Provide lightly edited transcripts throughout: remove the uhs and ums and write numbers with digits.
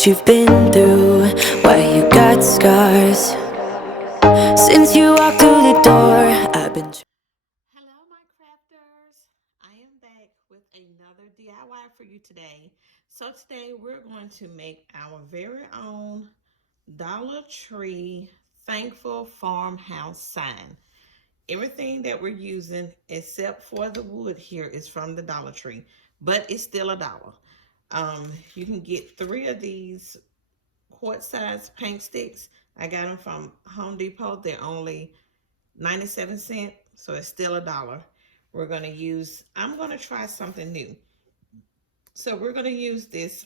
what you've been through, why you got scars. Since you walked through the door, I've been. Hello, my crafters. I am back with another DIY for you today. So, today we're going to make our very own Dollar Tree Thankful Farmhouse sign. Everything that we're using, except for the wood here, is from the Dollar Tree, but it's still a dollar. You can get 3 of these quart-sized paint sticks. I got them from Home Depot. They're only 97 cents, so it's still a dollar. I'm going to try something new. So we're going to use this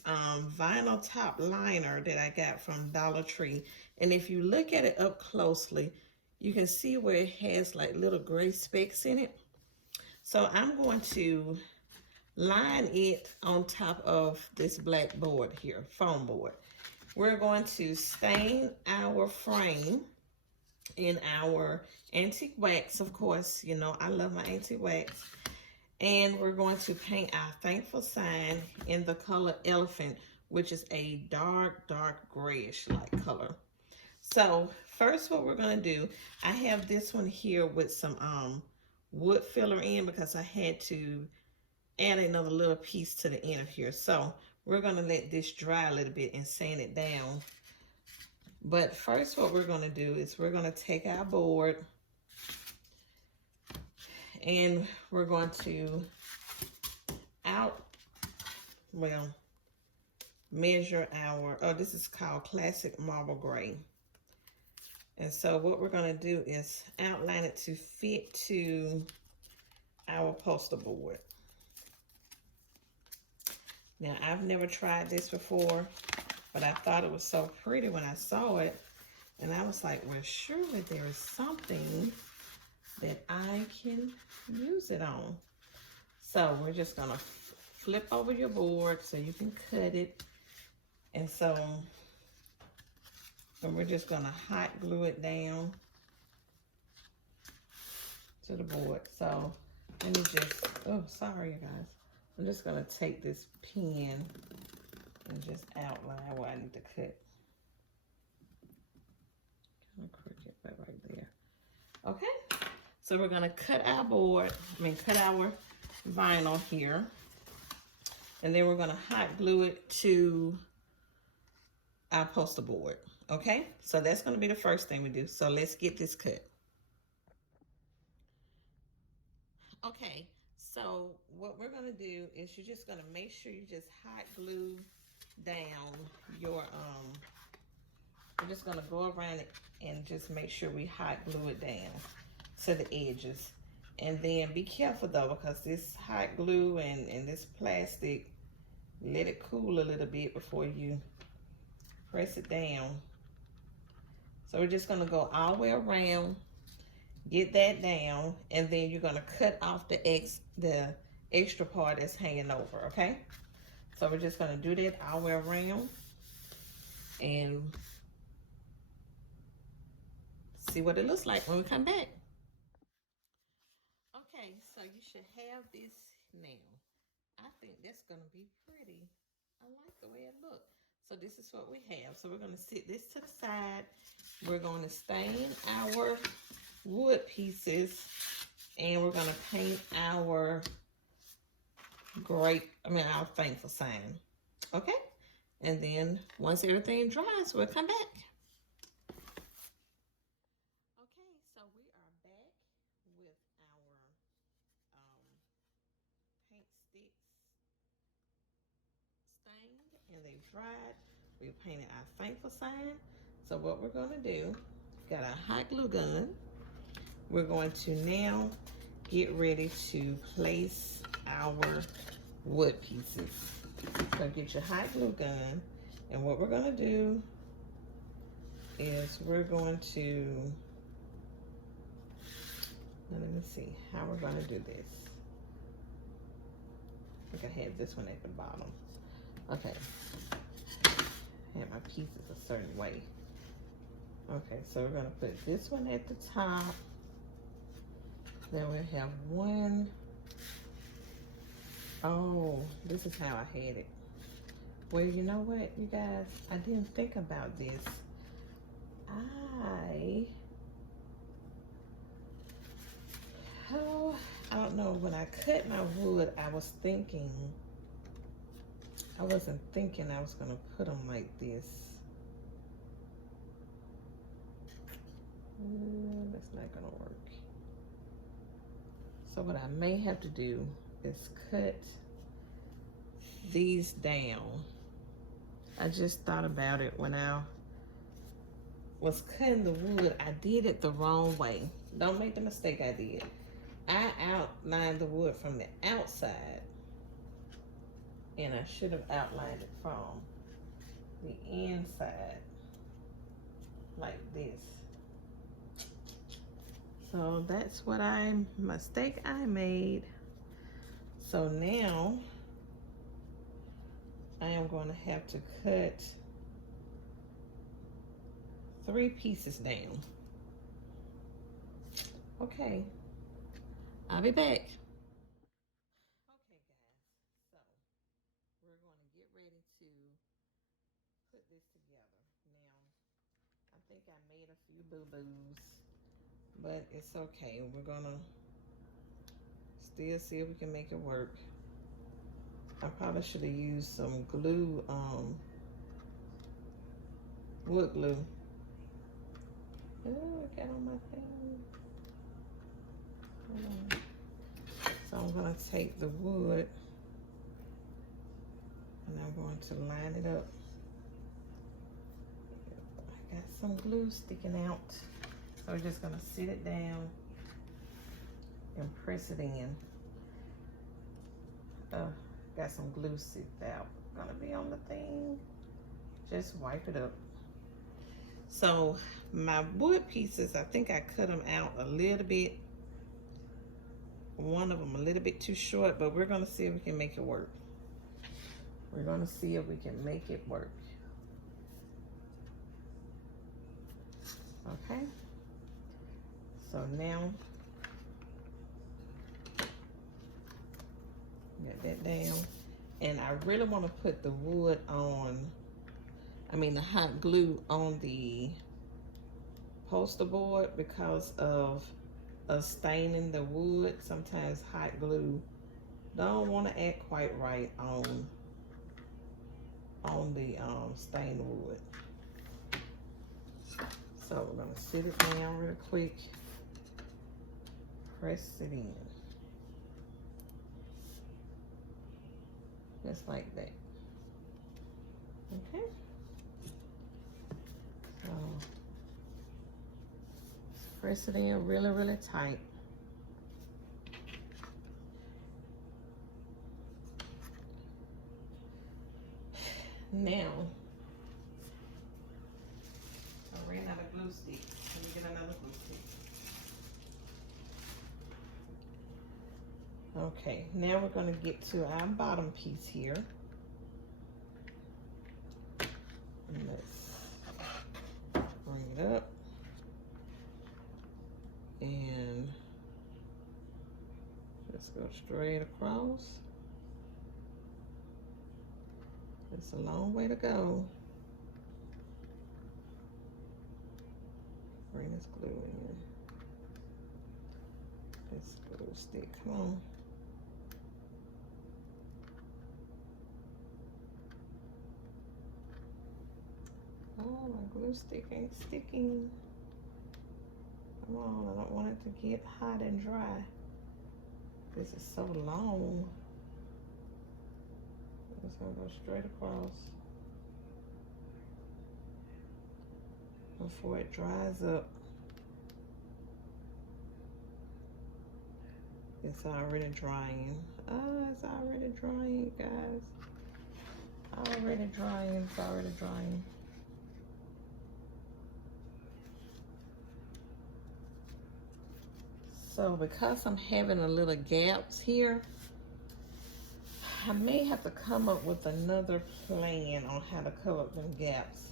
vinyl top liner that I got from Dollar Tree. And if you look at it up closely, you can see where it has like little gray specks in it. So I'm going to line it on top of this black board here, foam board. We're going to stain our frame in our antique wax, of course. You know, I love my antique wax. And we're going to paint our thankful sign in the color elephant, which is a dark, dark grayish like color. So first what we're going to do, I have this one here with some wood filler in because I had to add another little piece to the end of here. So we're going to let this dry a little bit and sand it down. But first what we're going to do is we're going to take our board and we're going to measure our, oh, this is called Classic Marble Gray. And so what we're going to do is outline it to fit to our poster board. Now, I've never tried this before, but I thought it was so pretty when I saw it. And I was like, well, surely there is something that I can use it on. So we're just going to flip over your board so you can cut it. And we're just going to hot glue it down to the board. So let me just, oh, sorry, you guys. I'm just going to take this pen and just outline where I need to cut. Kind of crooked, but right there. Okay, so we're going to cut our cut our vinyl here. And then we're going to hot glue it to our poster board. Okay, so that's going to be the first thing we do. So let's get this cut. Okay, so what we're going to do is you're just going to make sure you just hot glue down your, we're just going to go around it and just make sure we hot glue it down to the edges. And then be careful though, because this hot glue and this plastic, let it cool a little bit before you press it down. So we're just going to go all the way around, get that down, and then you're going to cut off the extra part that's hanging over, okay? So we're just going to do that all the way around and see what it looks like when we come back. Okay, so you should have this now. I think that's going to be pretty. I like the way it looks. So this is what we have. So we're going to set this to the side. We're going to stain our wood pieces and we're going to paint our our thankful sign. Okay? And then once everything dries, we'll come back. Okay, so we are back with our paint sticks stained and they've dried. We painted our thankful sign. So what we're going to do, got our hot glue gun. We're going to now get ready to place our wood pieces. So get your hot glue gun, and what we're going to do is we're going to, let me see how we're going to do this. I think I had this one at the bottom. Okay. I had my pieces a certain way. Okay, so we're going to put this one at the top. Then we have one. Oh, this is how I had it. Well, you know what, you guys? I didn't think about this. Oh, I don't know. When I cut my wood, I wasn't thinking I was gonna put them like this. That's not gonna work. So what I may have to do is cut these down. I just thought about it when I was cutting the wood. I did it the wrong way. Don't make the mistake I did. I outlined the wood from the outside, and I should have outlined it from the inside, like this. So that's what mistake I made. So now I am going to have to cut 3 pieces down. Okay, I'll be back. Okay, guys, so we're going to get ready to put this together. Now, I think I made a few boo-boos, but it's okay. We're gonna still see if we can make it work. I probably should have used some glue, wood glue. Oh, it got on my thing. Hold on. So I'm gonna take the wood and I'm going to line it up. I got some glue sticking out. So we're just gonna sit it down and press it in. Got some glue sipped out. Gonna be on the thing. Just wipe it up. So my wood pieces, I think I cut them out a little bit. One of them a little bit too short, but we're gonna see if we can make it work. We're gonna see if we can make it work. Okay. So now, get that down. And I really want to put the wood on, the hot glue on the poster board because of staining the wood. Sometimes hot glue don't want to act quite right on the stained wood. So we're gonna sit it down real quick, press it in, just like that. Okay. So press it in really, really tight. Now, I ran out of glue sticks. Let me get another glue stick. Okay, now we're going to get to our bottom piece here. And let's bring it up. And let's go straight across. It's a long way to go. Bring this glue in. This glue stick, come on. Oh, my glue stick ain't sticking. Come on, I don't want it to get hot and dry. This is so long. It's gonna go straight across before it dries up. It's already drying. Oh, it's already drying, guys. Already drying, it's already drying. So because I'm having a little gaps here, I may have to come up with another plan on how to cover up them gaps.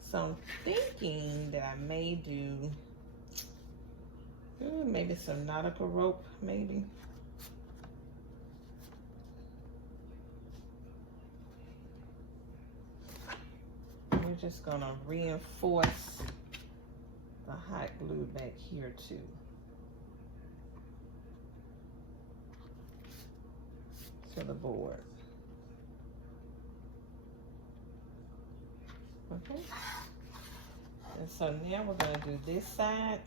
So I'm thinking that I may do maybe some nautical rope, maybe. just gonna reinforce the hot glue back here too. To the board. Okay. And so now we're gonna do this side.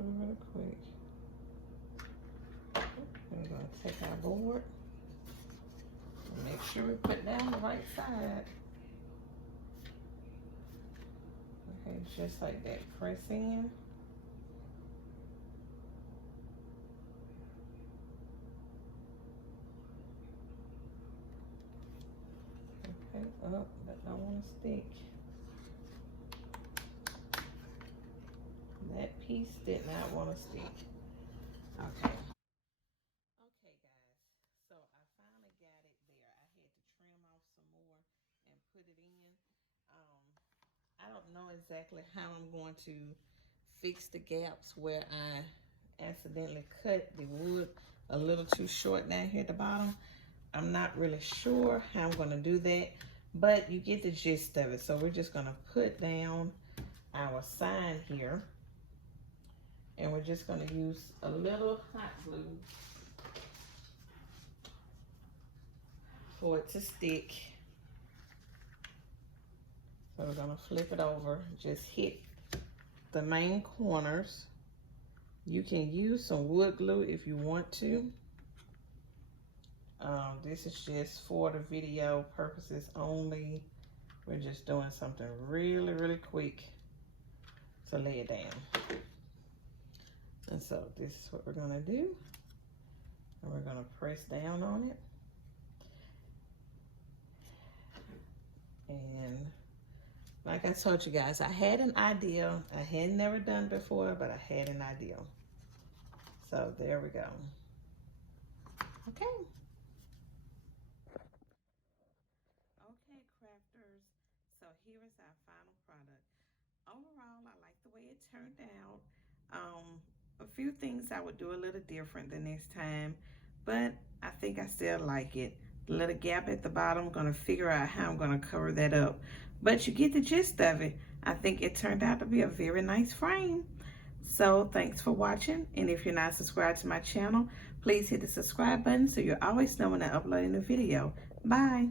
Really quick. We're gonna take our board and make sure we put down the right side. Okay, just like that. Press in. Okay, up, but don't want to stick. That piece did not want to stick. Okay. Okay, guys. So I finally got it there. I had to trim off some more and put it in. I don't know exactly how I'm going to fix the gaps where I accidentally cut the wood a little too short down here at the bottom. I'm not really sure how I'm going to do that, but you get the gist of it. So we're just going to put down our sign here, and we're just going to use a little hot glue for it to stick. So we're going to flip it over, just hit the main corners. You can use some wood glue if you want to. This is just for the video purposes only. We're just doing something really, really quick to lay it down. And so this is what we're gonna do. And we're gonna press down on it. And like I told you guys, I had an idea. I had never done before, but I had an idea. So there we go. Okay. Okay, crafters. So here is our final product. Overall, I like the way it turned out. A few things I would do a little different the next time, but I think I still like it. The little gap at the bottom, I'm gonna figure out how I'm gonna cover that up. But you get the gist of it. I think it turned out to be a very nice frame. So thanks for watching, and if you're not subscribed to my channel, please hit the subscribe button so you'll always know when I upload a new video. Bye.